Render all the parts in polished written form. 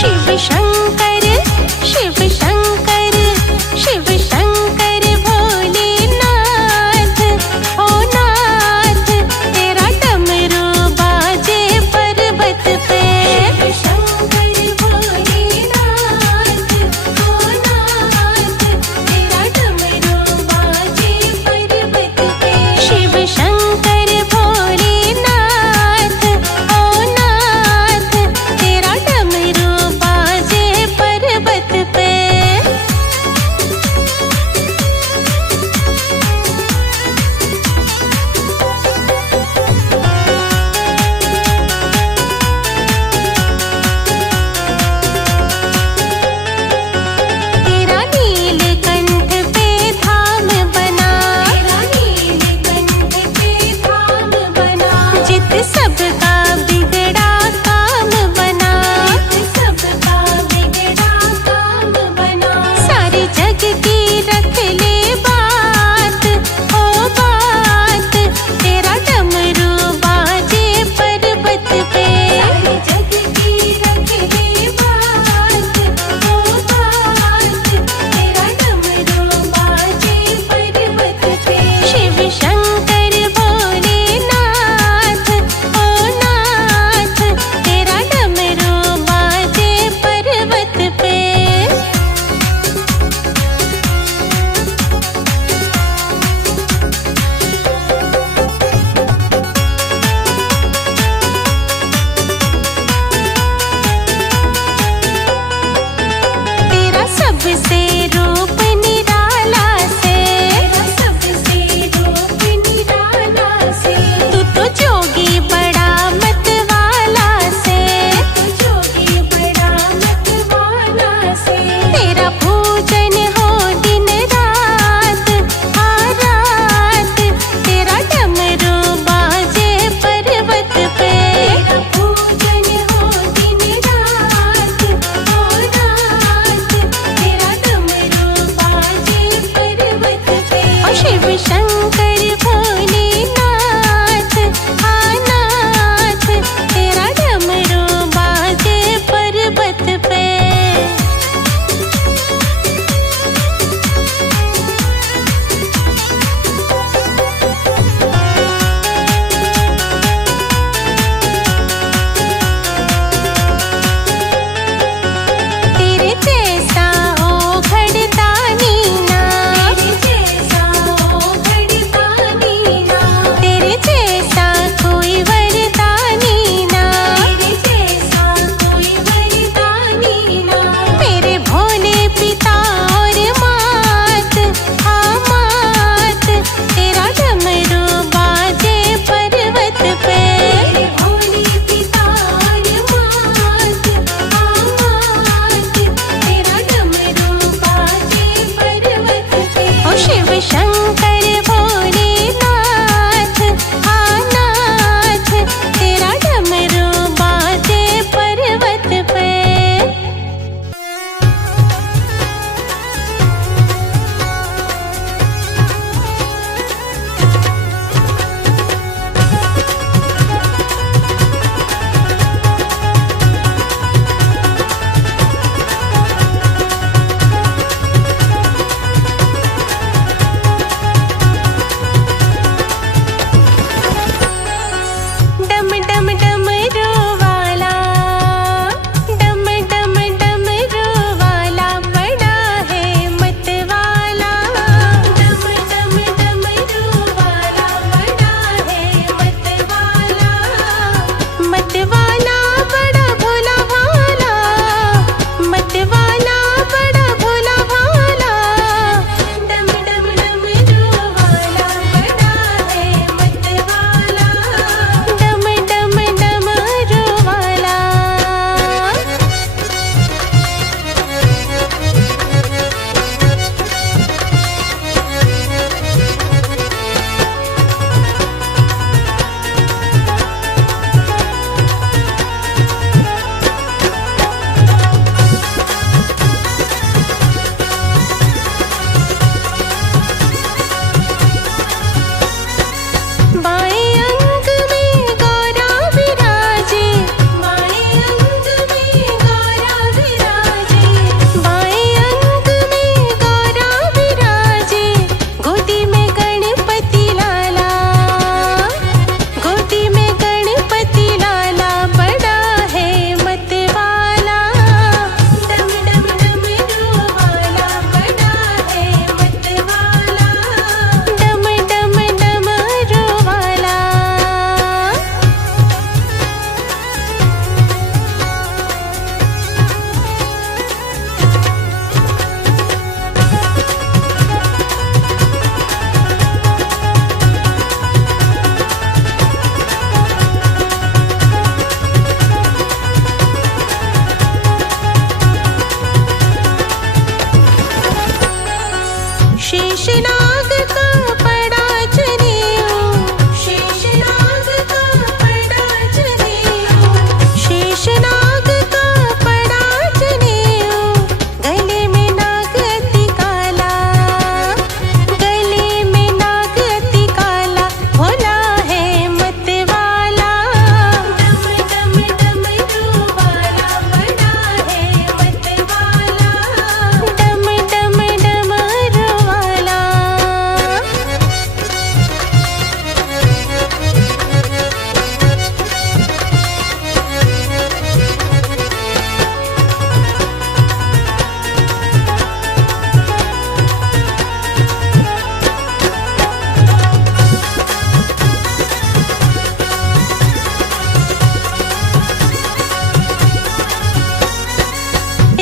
शिव शंकर शिव शंकर शिव शंकर भोलेनाथ ओ नाथ तेरा डमरू बाजे पर्वत पे। शिव शंकर भोलेनाथ ओ नाथ तेरा डमरू बाजे पर्वत पे। शिव शंकर भोलेनाथ ओ नाथ तेरा डमरू बाजे पर्वत पे।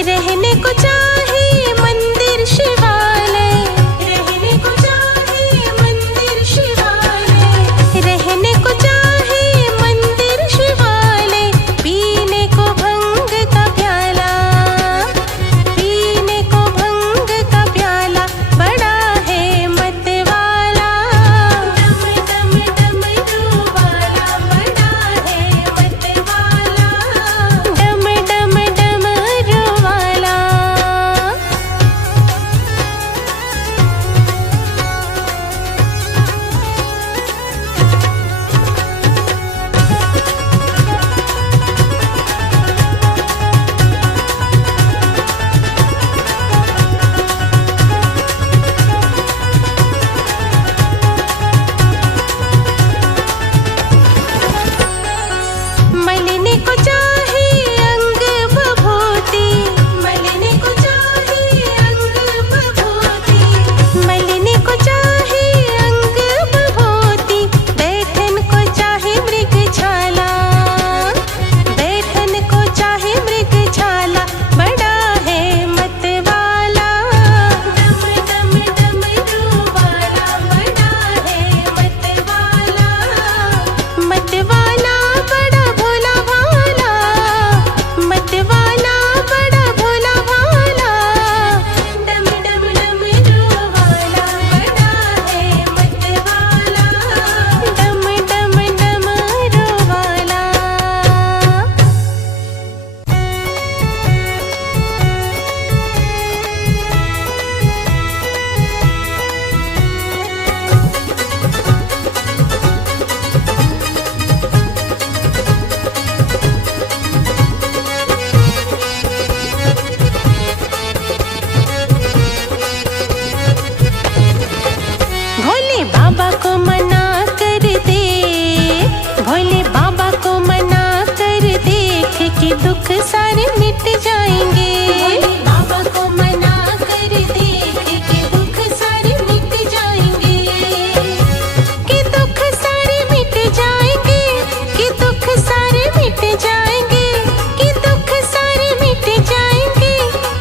रहने को चाहे मंदिर शिवालय, रहने को चाहे मंदिर शिवालय, रहने को चाहे मंदिर शिवालय, पीने को भंग का प्याला, पीने को भंग का प्याला, बड़ा है मत वाला, डम डम डमरू वाला, बड़ा है मत वाला, डम डम डमरू वाला। मलने को चाहे अंग विभूति, मलने को चाहे अंग विभूति, मलने को चाहे अंग विभूति, बैठन को चाहे मृगछाला, बैठन को चाहे मृगछाला, बड़ा है मत वाला, डम डम डमरू वाला, बड़ा है मत वाला, मत वाला बड़ा भोला भाला, मत वाला बड़ा भोला भाला, डम डम डमरू वाला, बड़ा है मत वाला, डम डम डमरू वाला। भोले बाबा को मना कर दे, भोले बाबा को मना कर देख के दुख सारे मिट जाएंगे, भोले बाबा को मना कर देख के दुख सारे मिट जाएंगे, कि दुख सारे मिट जाएंगे, कि दुख सारे मिट जाएंगे, कि दुख सारे मिट जाएंगे,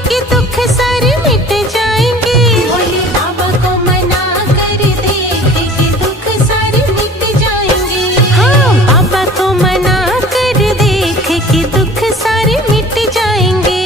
कि दुख सारे मिट जाएंगे, भोले बाबा को मना कर देख के दुख सारे मिट जाएंगे। हाँ, बाबा को मना कर देख के दुख सारे मिट जाएंगे।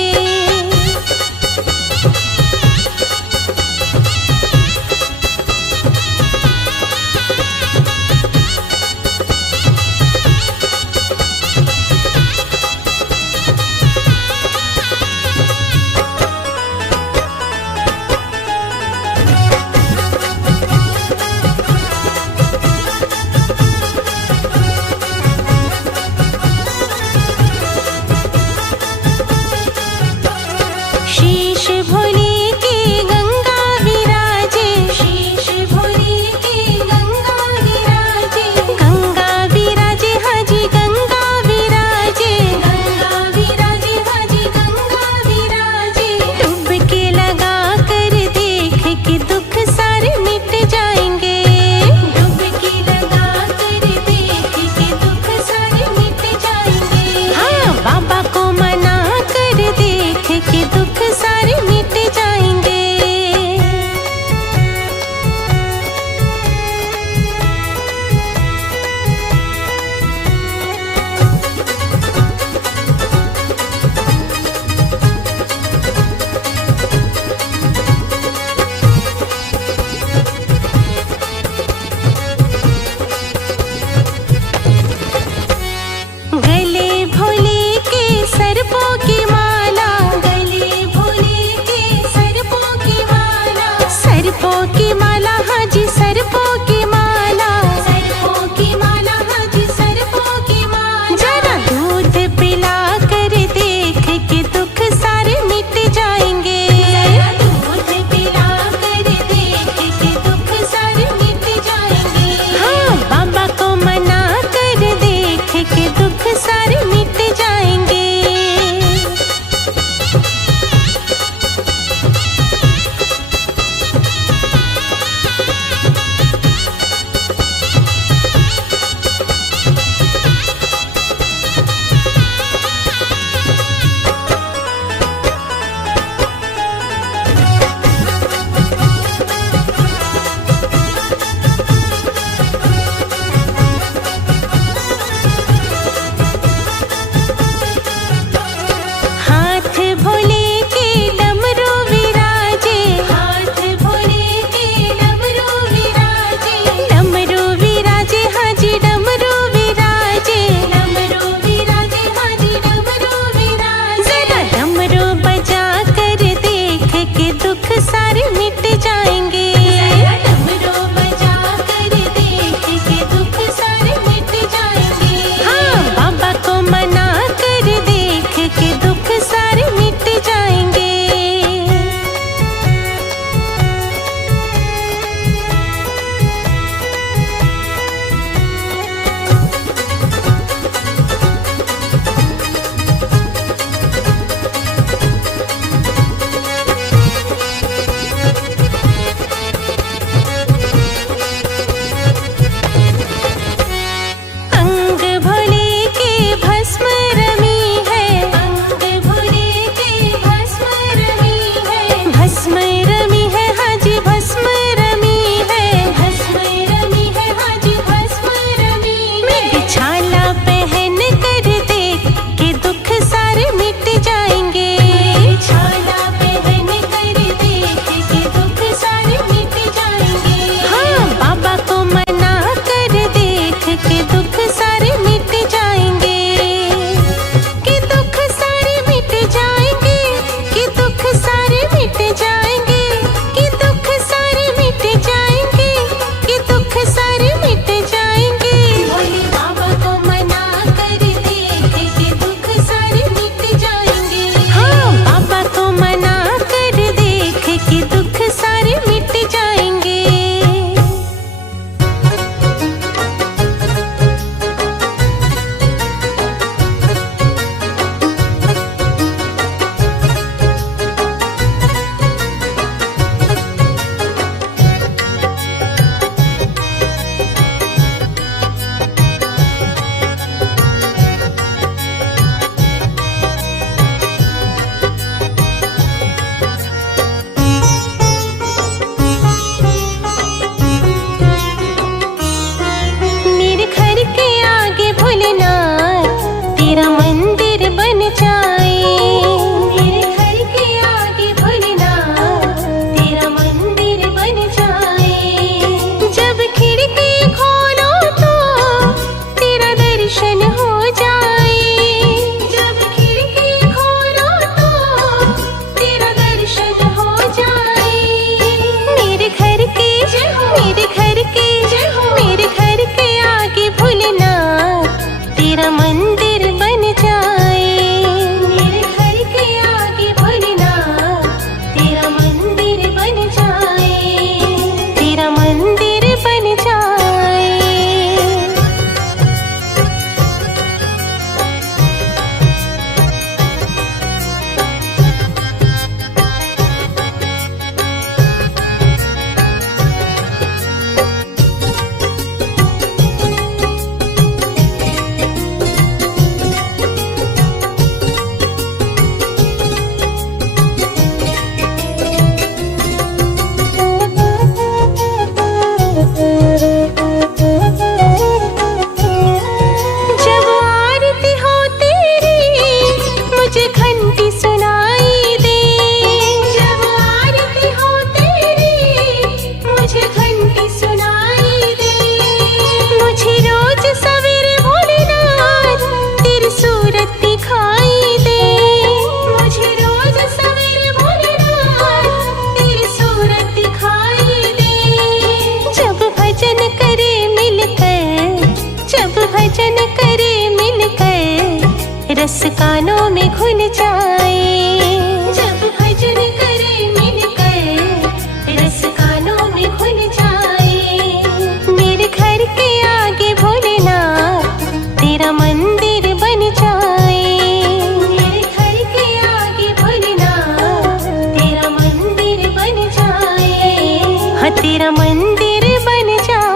हाँ तेरा मंदिर बन जाए।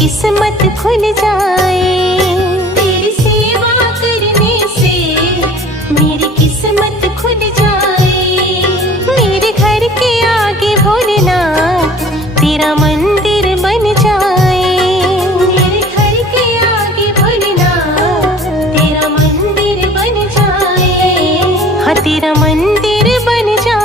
किस्मत खुल जाए, तेरी सेवा करने से मेरी किस्मत खुल जाए। मेरे घर के आगे भोलेनाथ तेरा मंदिर बन जाए। मेरे घर के आगे भोलेनाथ तेरा मंदिर बन जाए। हाँ तेरा मंदिर बन जाए।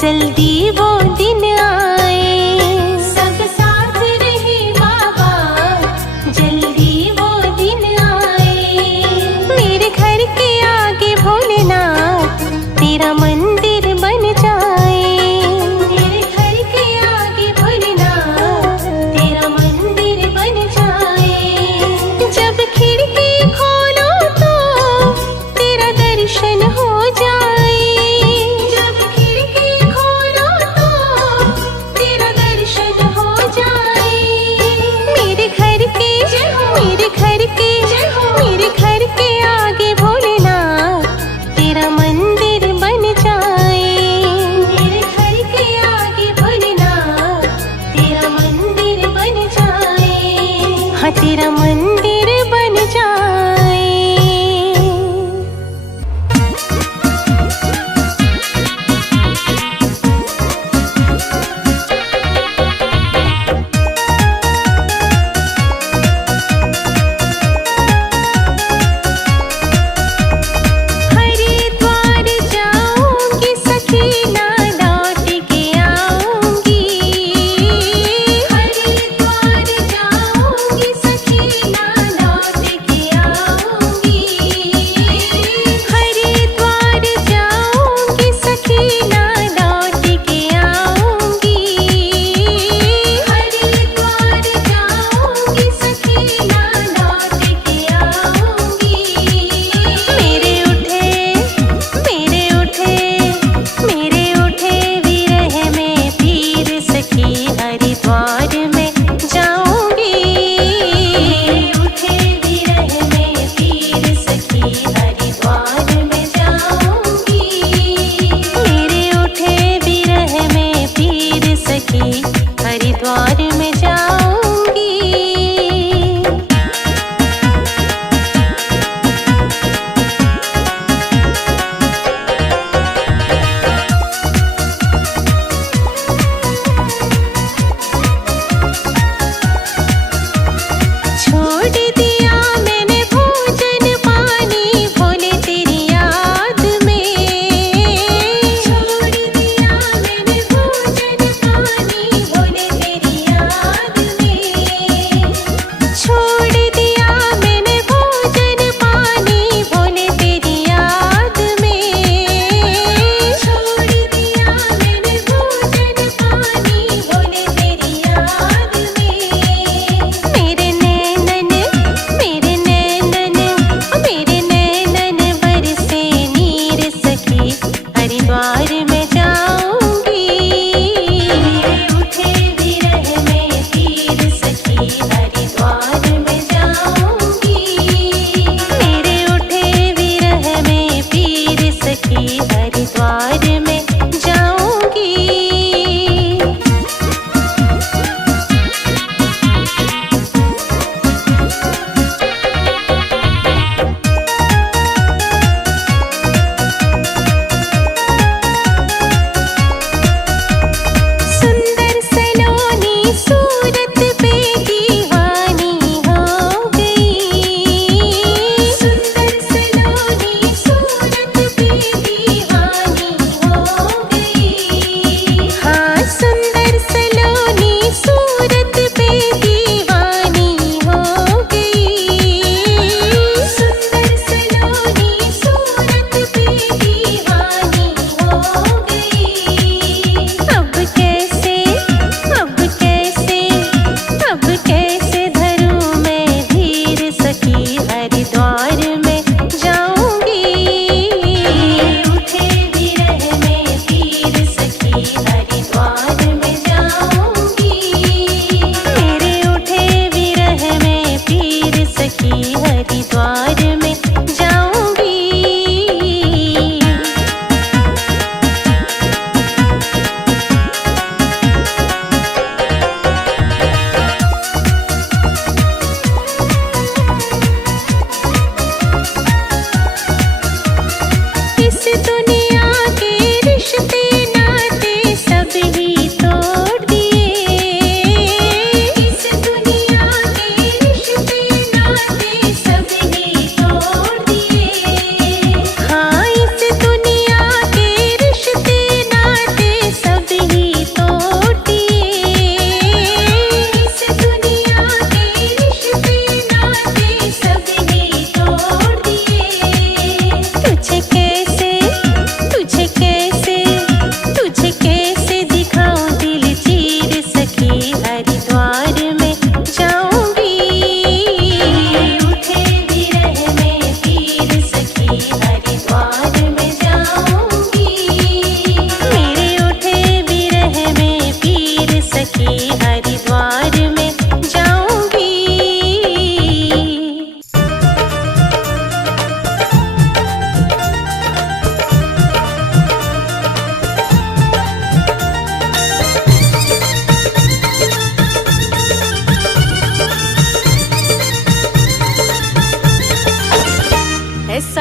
जल्दी वो दिन आए, सब साथ रहे बाबा, जल्दी वो दिन आए। मेरे घर के आगे भोलेनाथ तेरा मंदिर बन जाए। मेरे घर के आगे भोलेनाथ तेरा मंदिर बन जाए। जब खिड़की खोलो तो तेरा दर्शन हो जाए। मेरे घर के आगे भोलेनाथ तेरा मंदिर बन जाए। मेरे घर के आगे भोलेनाथ तेरा मंदिर बन जाए। हाँ तेरा मंदिर बन जाए।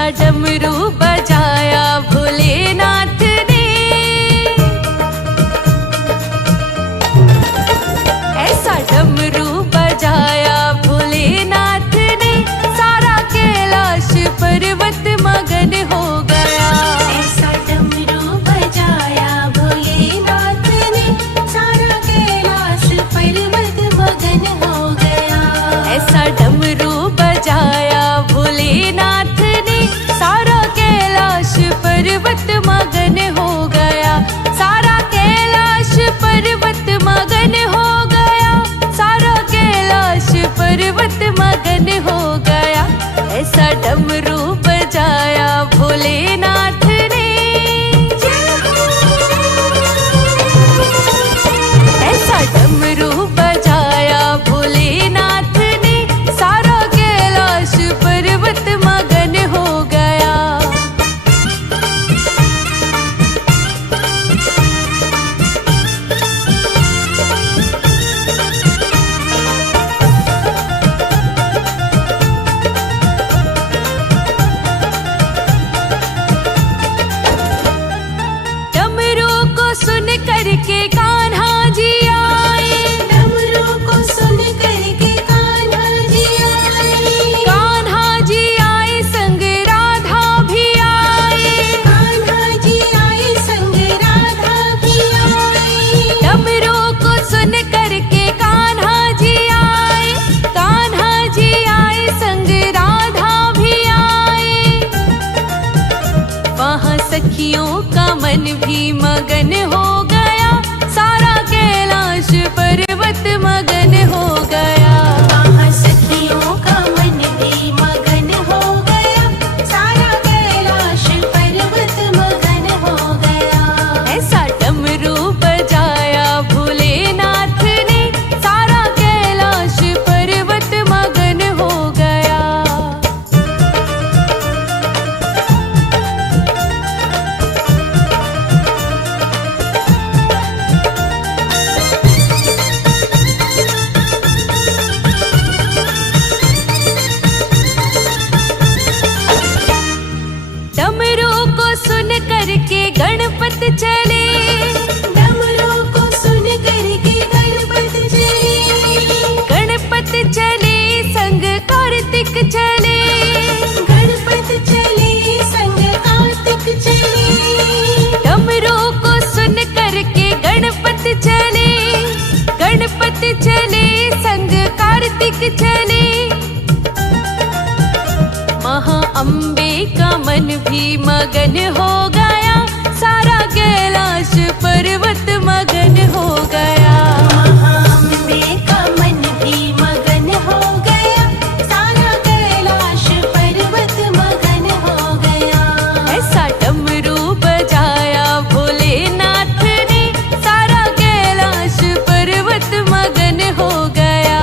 डमरू बजाया भोलेनाथ ने, ऐसा डमरू बजाया भोलेनाथ ने, सारा कैलाश पर्वत मगन हो गया। ऐसा डमरू बजाया भोलेनाथ ने, सारा कैलाश पर्वत मगन हो गया। ऐसा डमरू बजाया भोलेनाथ ने, सारा कैलाश पर्वत मगन हो गया। सारा कैलाश पर्वत मगन हो गया, सारा कैलाश पर्वत मगन हो गया। ऐसा डमरू बजाया भोलेनाथ ने, ऐसा डमरू बजाया भोलेनाथ ने, सारा कैलाश पर्वत मगन हो गया। डमरू को सुन करके कान्हा जी आए, डमरू को सुन करके कान्हा जी आए। कान्हा जी आए संग राधा भी आए, कान्हा जी आए संग राधा भी आए। डमरू को सुन करके कान्हा जी आए, कान्हा जी आए संग राधा भी आए। वहाँ सखियों का मन भी मगन हो गया, सारा कैलाश पर्वत मगन हो गया। वहाँ सखियों का मन भी मगन हो गया, सारा कैलाश पर्वत मगन हो गया। ऐसा डमरू बजाया भोलेनाथ ने, सारा कैलाश पर्वत मगन हो गया। डमरू को सुन करके गणपत चले, डमरू को सुन करके गणपत चले। गणपत चले संग कार्तिक चले, गणपत चले संग कार्तिक चले। डमरू को सुन करके गणपत चले, गणपत चले संग कार्तिक चले। महा अम्बे का मन भी मगन हो गया, सारा कैलाश पर्वत मगन हो गया। महाअम्बे का मन भी मगन हो गया, सारा कैलाश पर्वत मगन हो गया। ऐसा डमरू बजाया भोलेनाथ ने, सारा कैलाश पर्वत मगन हो गया।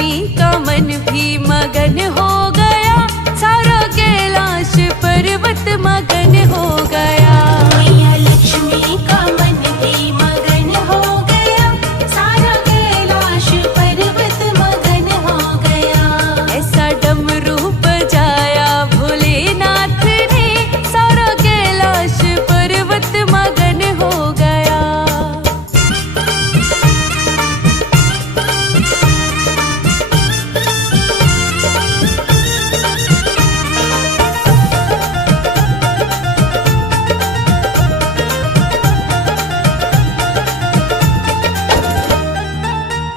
लक्ष्मी का मन भी मगन हो गया, सारा कैलाश पर्वत मगन हो गया। मैया लक्ष्मी का मन भी मगन हो गया, सारा कैलाश पर्वत मगन हो गया। ऐसा डमरू बजाया भोलेनाथ ने, सारा कैलाश पर्वत मगन हो गया।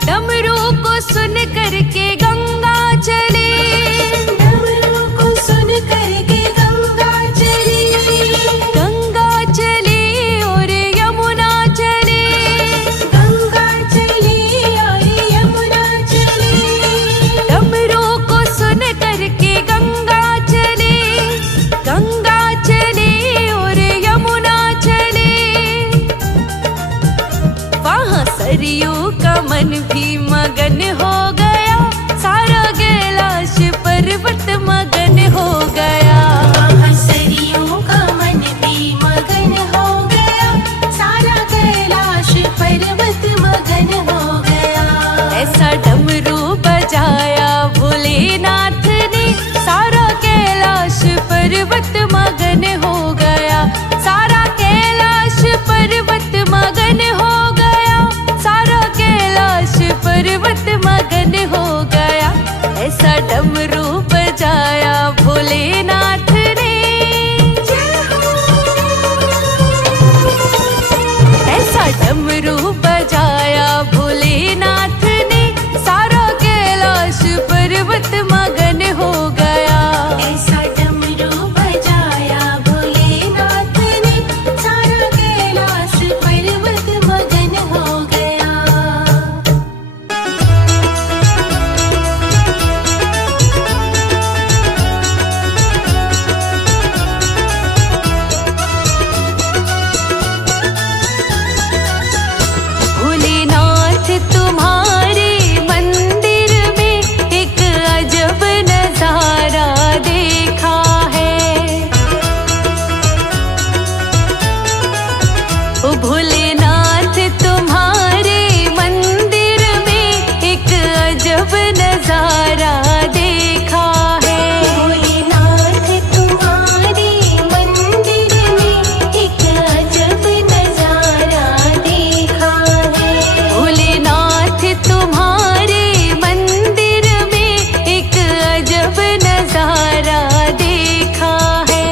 डमरू को सुन करके गंगा चली, डमरू को सुन करके गंगा चली, गंगा चली और यमुना चली, गंगा चली और यमुना चली। डमरू को सुन करके गंगा चली, गंगा चली और यमुना चली। वहाँ सरयू का मन भी मगन हो गया, सारा कैलाश पर्वत मगन हो गया। वहाँ सरयू का मन भी मगन हो गया, सारा कैलाश पर्वत मगन हो गया। ऐसा डमरू बजाया भोलेनाथ ने, सारा कैलाश पर्वत मगन हो गया, सारा कैलाश पर्वत मगन हो गया, सारा कैलाश पर्वत मगन हो गया। ऐसा डमरू बजाया भोलेनाथ ने, ऐसा डमरू बजाया भोलेनाथ ने, सारा कैलाश पर्वत मगन हो गया। ऐसा डमरू बजाया भोलेनाथ ने, सारा कैलाश पर्वत मगन हो गया। भोलेनाथ तुम्हारे मंदिर में एक अजब नजारा देखा है। ओ भोलेनाथ तुम्हारे मंदिर में एक अजब नजारा देखा है। भोलेनाथ तुम्हारे मंदिर में एक अजब नजारा देखा है। भोलेनाथ तुम्हारे मंदिर में एक अजब नजारा देखा है।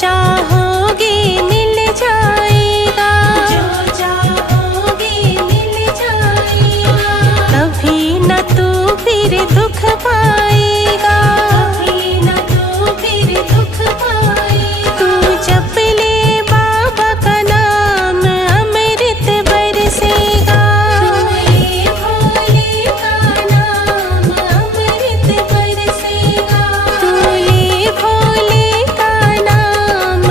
चाहोगे मिल जाएगा, जो चाहोगे मिल जाएगा। कभी न तू फिर दुख पाएगा, कभी न तू फिर दुख पाएगा। तू जप ले बाबा का नाम अमृत बरसेगा, भोले भोले का नाम अमृत बरसेगा, भोले भोले का नाम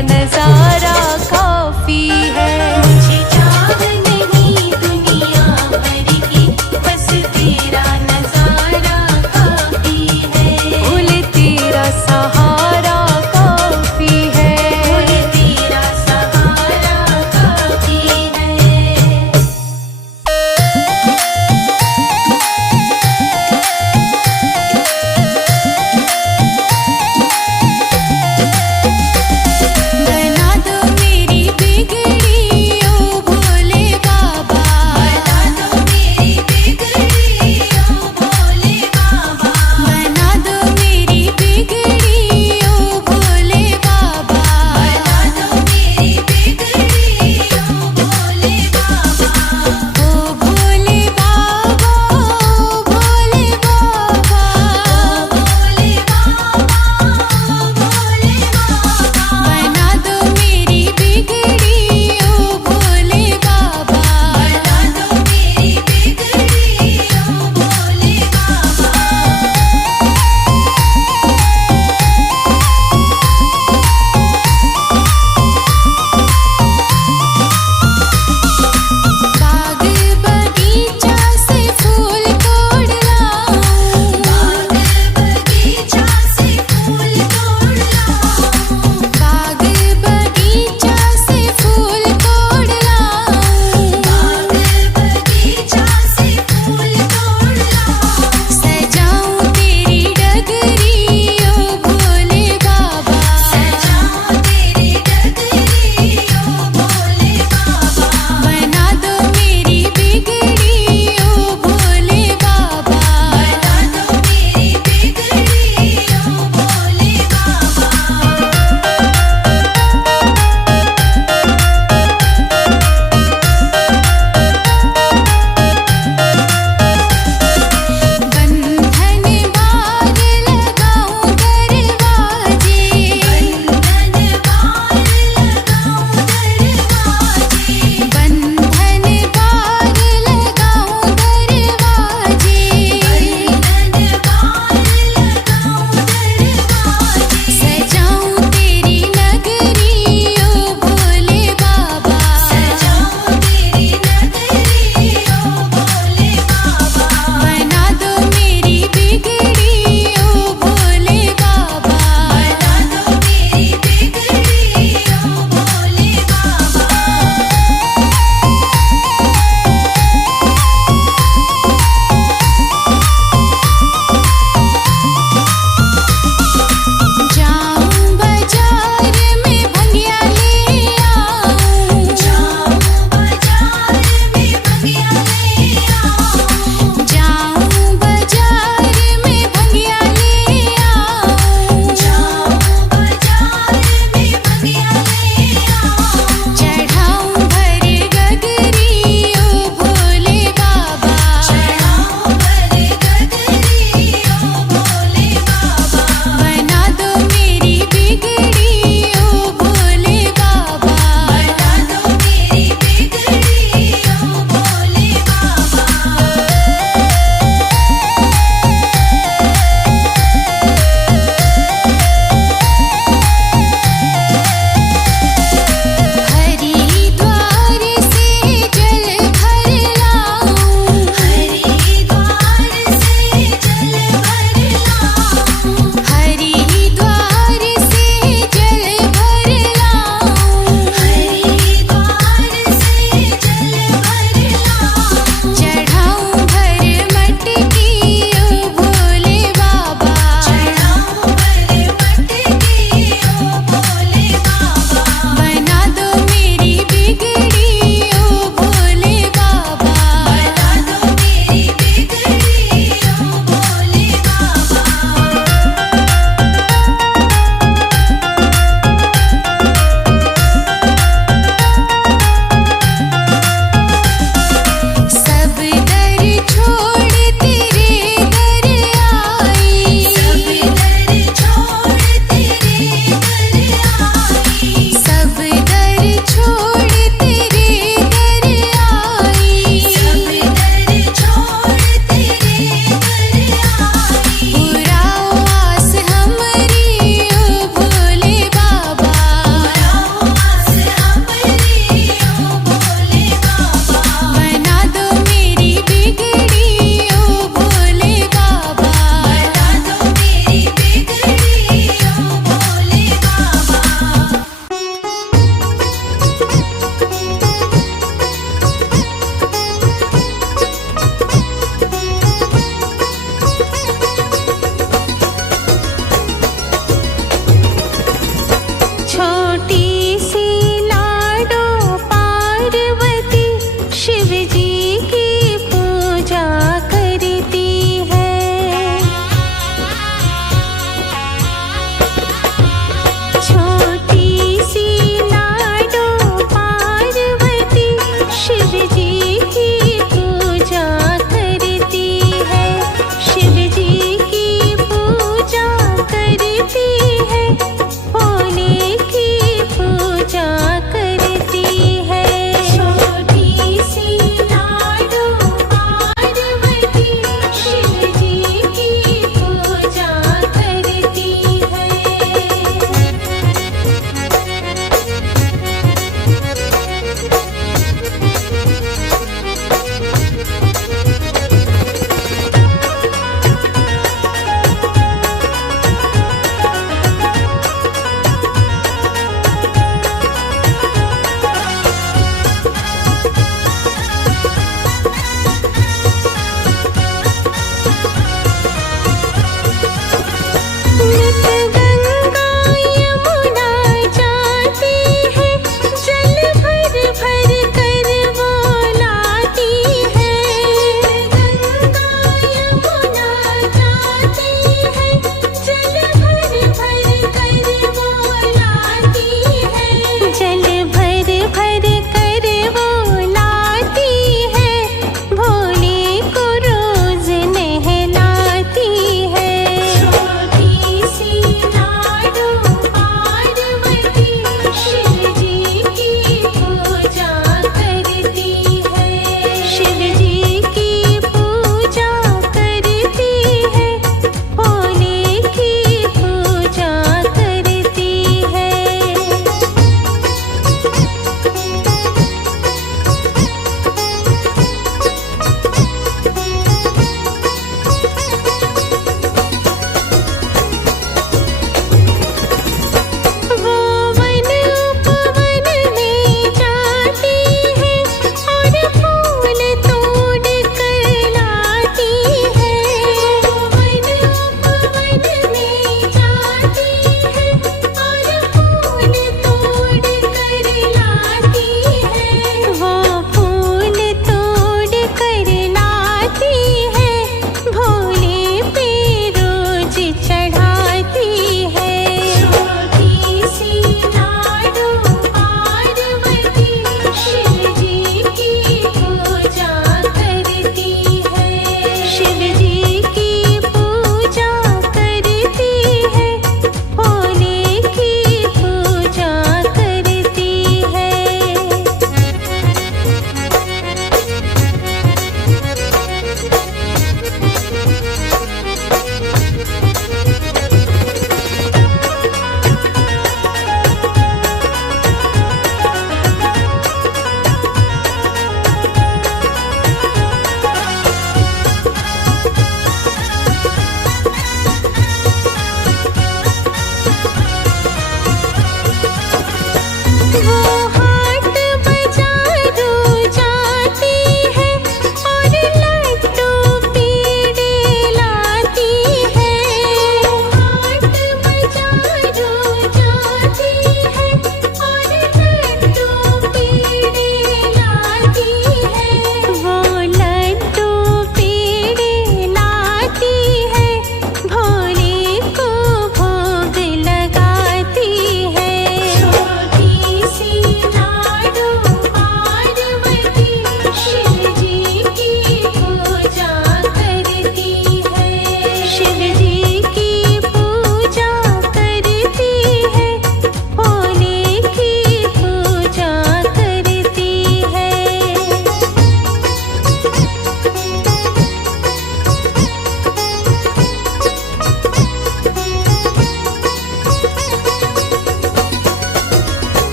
नजारा काफी है। मुझे चाह नहीं दुनिया भर की, बस तेरा नजारा काफी है। बोले तेरा सहारा काफी है। बोले तेरा सहारा काफी है। बना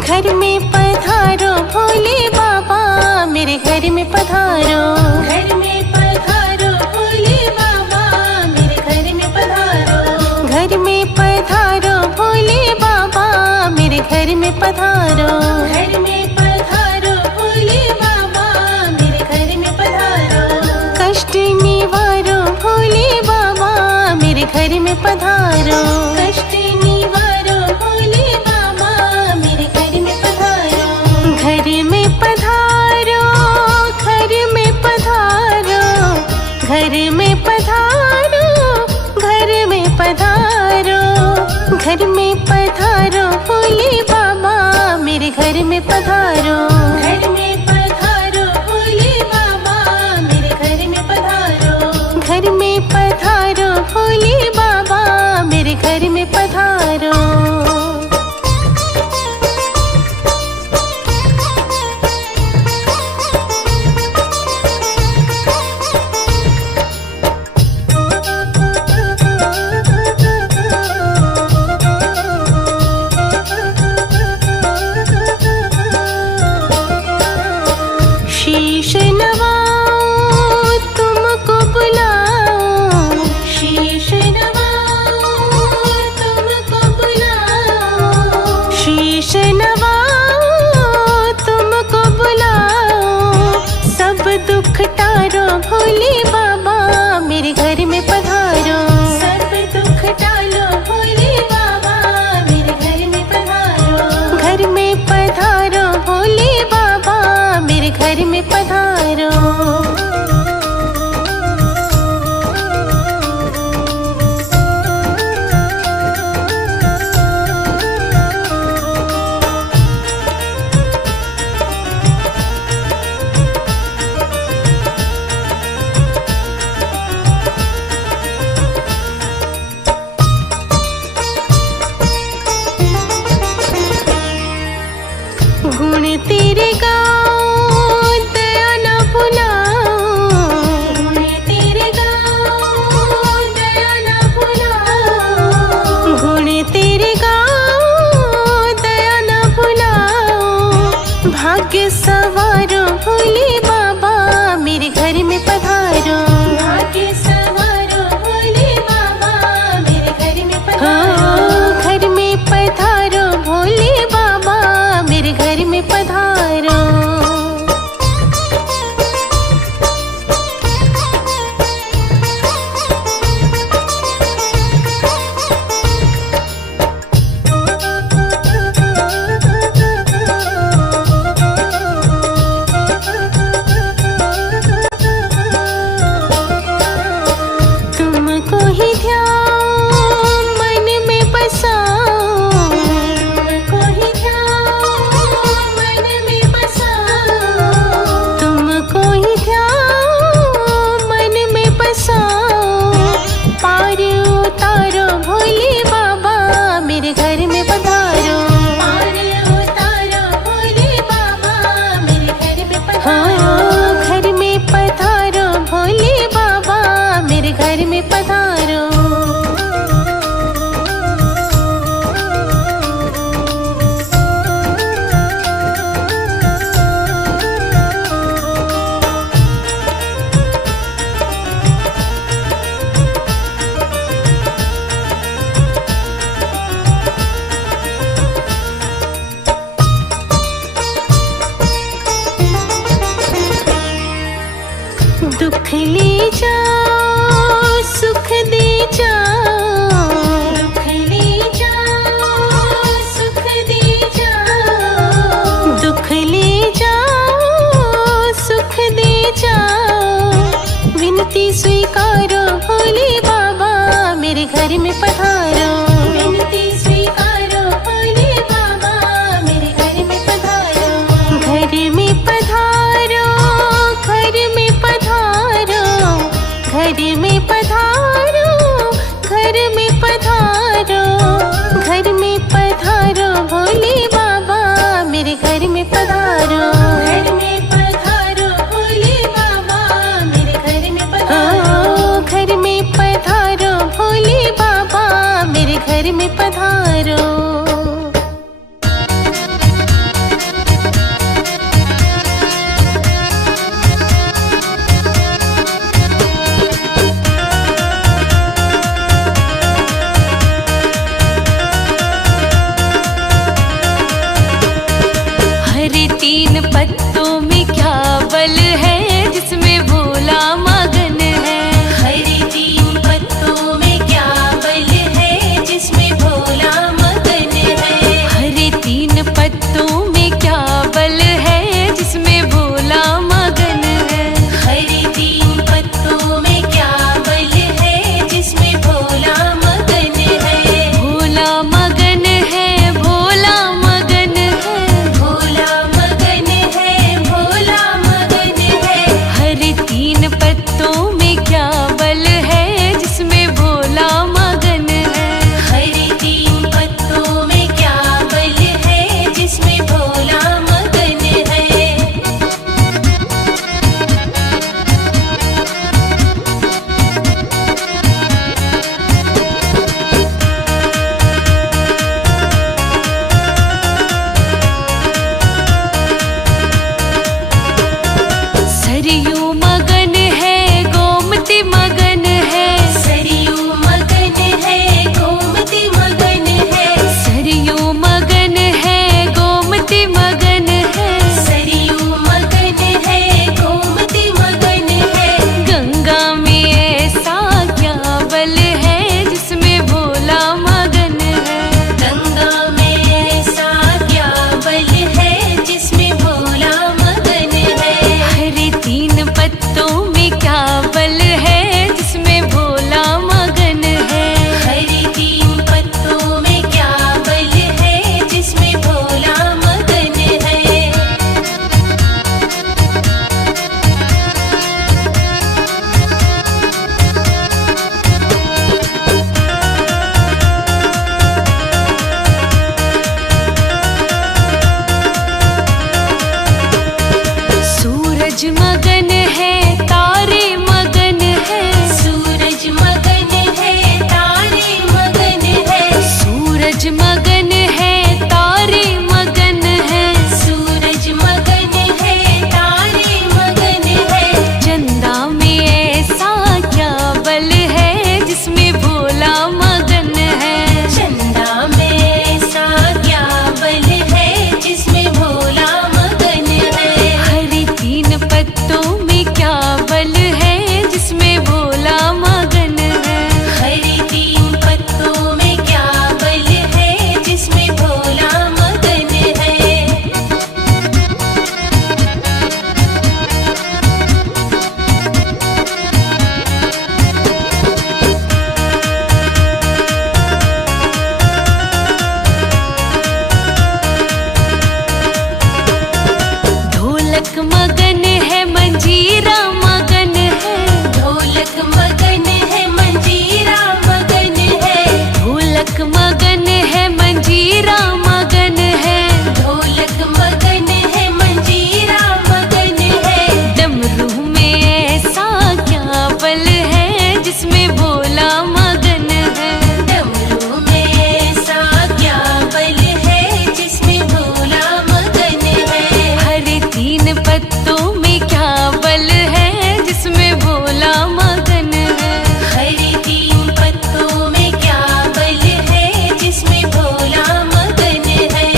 घर में पधारो भोले बाबा, मेरे घर में पधारो। घर में पधारो भोले बाबा, मेरे घर में पधारो। घर में पधारो भोले बाबा, मेरे घर में पधारो। घर में पधारो भोले बाबा, मेरे घर में पधारो। कष्ट निवारो भोले बाबा, मेरे घर में पधारो। कष्ट निवारो भोले बाबा, मेरे घर में पधारो। घर में पधारो, घर में पधारो, घर में पधारो, घर में पधारो। घर में पधारो भोले बाबा, मेरे घर में पधारो। घर में पधारो भोले बाबा, मेरे घर में पधारो। घर में पधारो भोले बाबा, मेरे घर में पधारो। शीश नवाओ तुमको बुलाओ, शीश नवाओ तुमको बुलाओ। शीश नवाओ तुमको बुलाओ, सब दुख टारो भोले बाबा, मेरे घर में पधारो। सब दुख टालो भोले बाबा, मेरे घर में पधारो। घर में पधारो भोले बाबा, मेरे घर में पधारो। गुण तेरे गाओ, दया न भुलाओ। गुण तेरे गाओ, दया न भुलाओ। गुण तेरे गाओ, दया न भुलाओ। भाग्य सवारो भोले बाबा, मेरे घर में पधारो। भाग्य सवारो भोले बाबा, मेरे घर में पधारो। घर में पधारो भोले बाबा, मेरे घर में पधारो। पत्तों में क्या बल है जिसमें भोला मगन है। हरे तीन पत्तों में क्या बल है जिसमें भोला मगन है। भोला मगन है, भोला मगन है, भोला मगन है, भोला मगन है। हरे तीन पत्तों में क्या बल है जिसमें भोला मगन है। हरे तीन पत्तों में क्या बल है जिसमें भोला मगन है। सरयू मगन है, गोमती मगन है, सरयू मगन है, गोमती मगन है। सरयू मगन है, गोमती मगन है, सरयू मगन है, गोमती मगन है। गंगा में ऐसा क्या बल है जिसमें भोला मगन है। गंगा में ऐसा क्या बल है जिसमें भोला मगन है। हरे तीन पत्तों में क्या बल है जिसमें भोला मगन है। हरे तीन पत्तों में क्या बल है जिसमें भोला मगन है। सूरज मगन है, तारे मगन है, सूरज मगन है, तारे मगन है। सूरज मगन है, तारे मगन है, सूरज मगन है, तारे मगन है। चंदा में ऐसा क्या बल है जिसमें भोला मगन है। चंदा में ऐसा क्या बल है जिसमें भोला मगन है। हरे तीन पत्तों में क्या बल है जिसमें भोला मगन है। हरे तीन पत्तों में क्या बल है जिसमें भोला मगन है। ढोलक मगन है, मंजीरा मगन है, ढोलक मगन है, मंजीरा मगन है। ढोलक मगन है, मंजीरा मगन है, ढोलक मगन है, मंजीरा मगन है। डमरू में ऐसा क्या बल है जिसमें भोला मगन है। डमरू में ऐसा क्या बल है जिसमें भोला मगन है। हरे तीन पत्तों में क्या बल है जिसमें भोला मगन है। हरे तीन पत्तों में क्या बल है जिसमें भोला मगन है।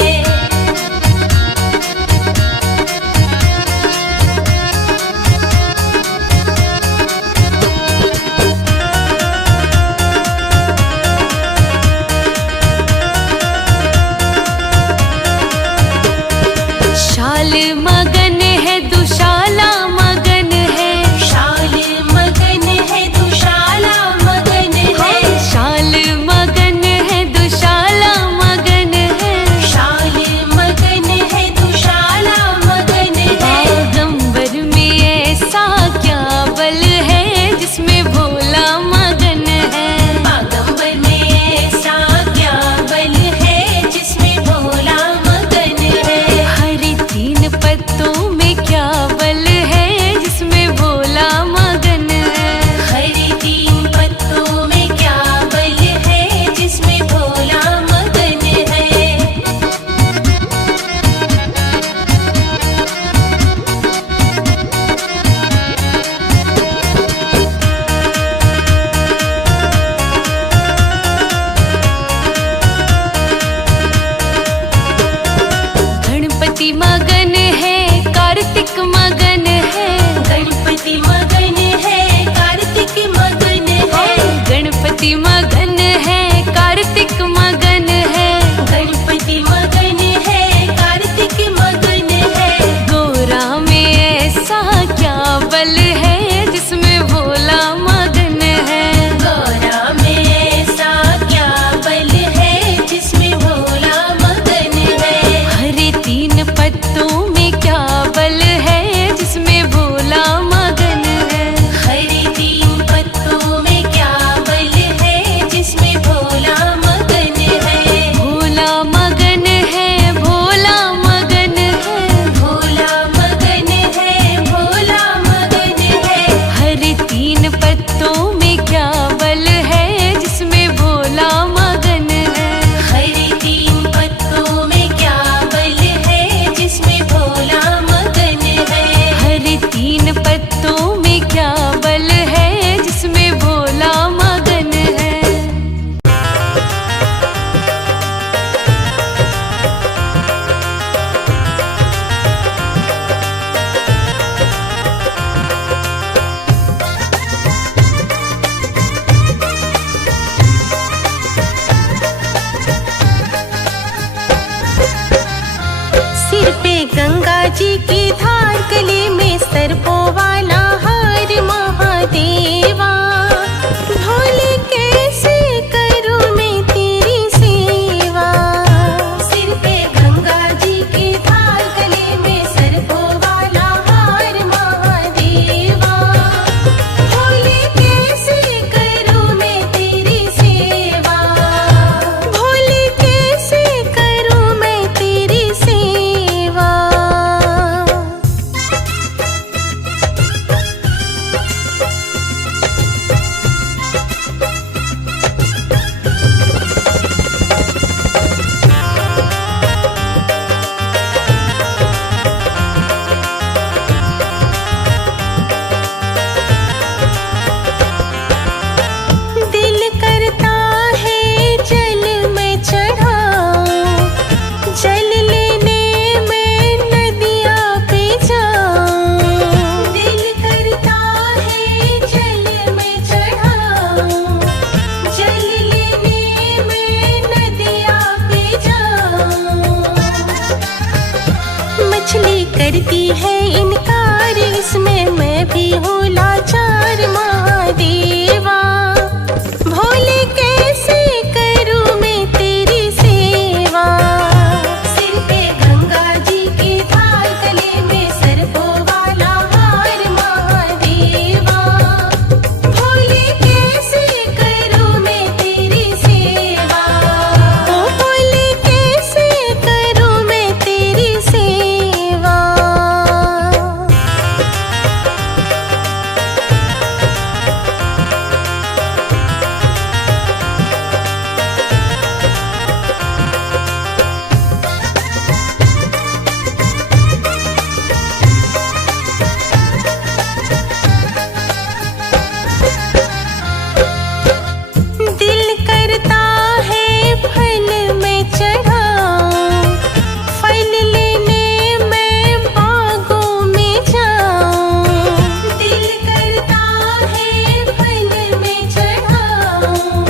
शाल मगन है, दुशाला मगन है, शाल मगन है, दुशाला मगन है। शाल मगन है, दुशाला मगन है, शाल मगन है, दुशाला मगन है। बागंबर में ऐसा क्या बल है जिसमें भोला मगन है। बागंबर में ऐसा क्या बल है जिसमें भोला मगन है। हरे तीन पत्तों में क्या बल है जिसमें भोला मगन है। हरे तीन पत्तों में क्या बल है जिसमें भोला मगन है। गणपति मगन है, कार्तिक मगन है, गणपति मगन है, कार्तिक मगन है। गणपति मगन है, कार्तिक मगन है, गणपति मगन है, जी की धार, गले में सर्पों वाला हार महादेवा। भोले कैसे करूं मैं तेरी सेवा, सिर पे गंगा जी की धार, गले में सर्पों वाला हार महादेवा। भोले कैसे करूं मैं तेरी सेवा, भोले कैसे करूं मैं तेरी सेवा। दिल करता है जल में चढ़ाऊं, जल लेने मैं नदियाँ पे जाऊं। दिल करता है जल में चढ़ाऊं, जल लेने मैं नदियाँ पे जाऊं। मछली करती है इनकार, इसमें मैं भी हूँ लाचार महादेवा। भोले कैसे करूं मैं तेरी सेवा, सिर पे गंगा जी की धार, गले में सर्पों वाला हार महादेवा। भोले कैसे करूं मैं तेरी सेवा, ओ भोले कैसे करूं मैं तेरी सेवा। दिल करता है फल में चढ़ाऊं, फल लेने मैं बागों में जाऊं। दिल करता है फल में चढ़ाऊं,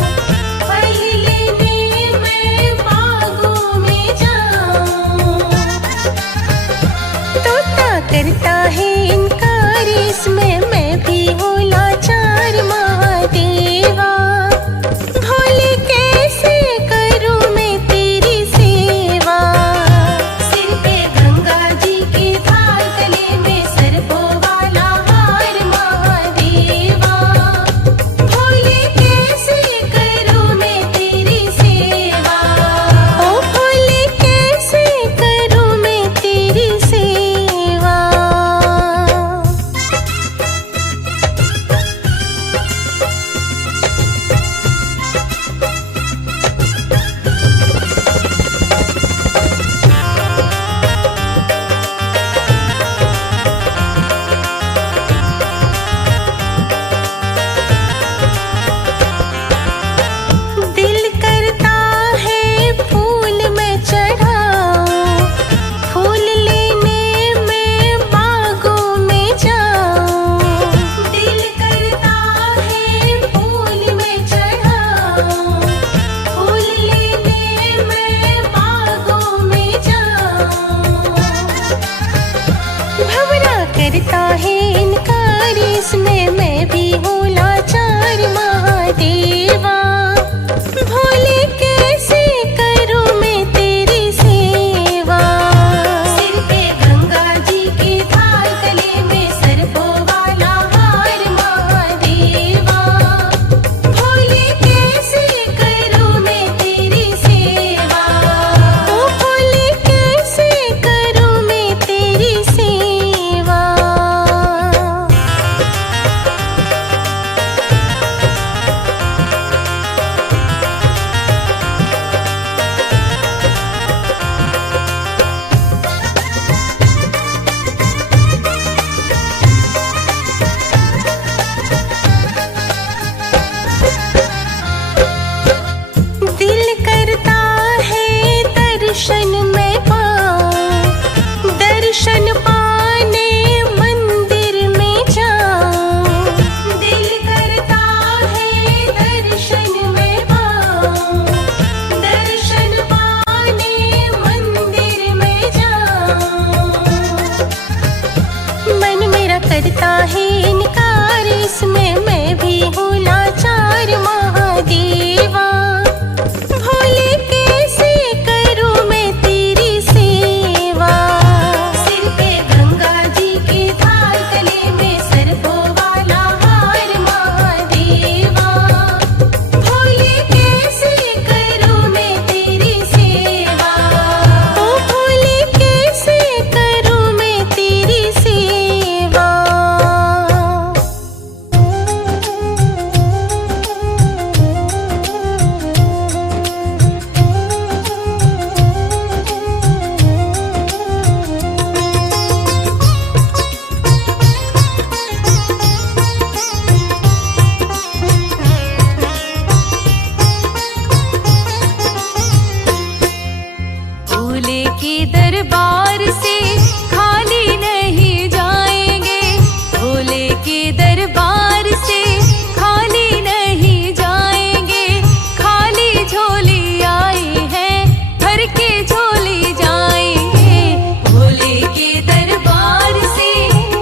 फल लेने मैं बागों में जाऊं। तोता करता है इनकार, इसमें मैं भी हूँ लाचार महादेवा। भोले कैसे करूं मैं तेरी सेवा, सिर पे गंगा जी की धार, गले में सर्पों वाला हार महादेवा। भोले कैसे करूं मैं तेरी सेवा, ओ भोले कैसे करूं मैं तेरी सेवा। दिल करता है फूल मैं चढ़ाऊं, फूल लेने मैं बागों में जाऊं। दिल करता है फूल मैं चढ़ाऊं, फूल लेने मैं बागों में जाऊं। भंवरा करता है इनकार, इसमें मैं भी हूँ लाचार महादेवा। भोले कैसे करूं मैं तेरी सेवा, सिर पे गंगा जी की धार, गले में सर्पों वाला हार महादेवा। भोले कैसे करूं मैं तेरी सेवा, ओ भोले कैसे करूं मैं तेरी सेवा। है इनकार, इसमें मैं भी हूँ लाचार महादेवा। भोले कैसे करूँ मैं तेरी सेवा, सिर पे गंगा जी की थाल, गले में सर्पों वाला हार महादेवा। भोले कैसे करूँ मैं तेरी सेवा, ओ भोले कैसे करूँ मैं तेरी सेवा। भोले के दरबार से खाली नहीं जाएंगे, भोले के दरबार से खाली नहीं जाएंगे। खाली झोली आए हैं, भर के झोली जाएंगे। भोले के दरबार से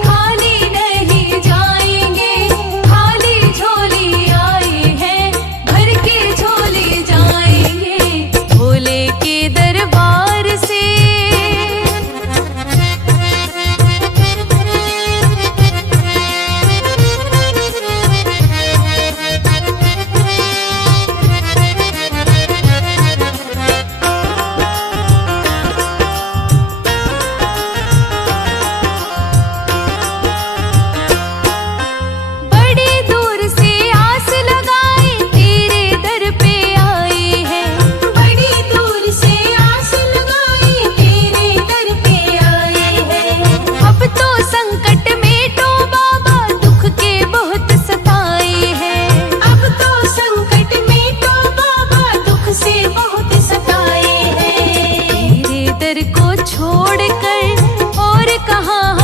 खाली नहीं जाएंगे, खाली झोली आए हैं, भर के झोली जाएंगे। भोले के दरबार से बड़ी दूर से आस लगाए तेरे दर पे आए हैं, बड़ी दूर से आस लगाई तेरे दर पे आए हैं। अब तो संकट में तो बाबा दुख के बहुत सताए हैं। अब तो संकट में तो बाबा दुख से बहुत सताए हैं। तेरे दर को छोड़कर और कहाँ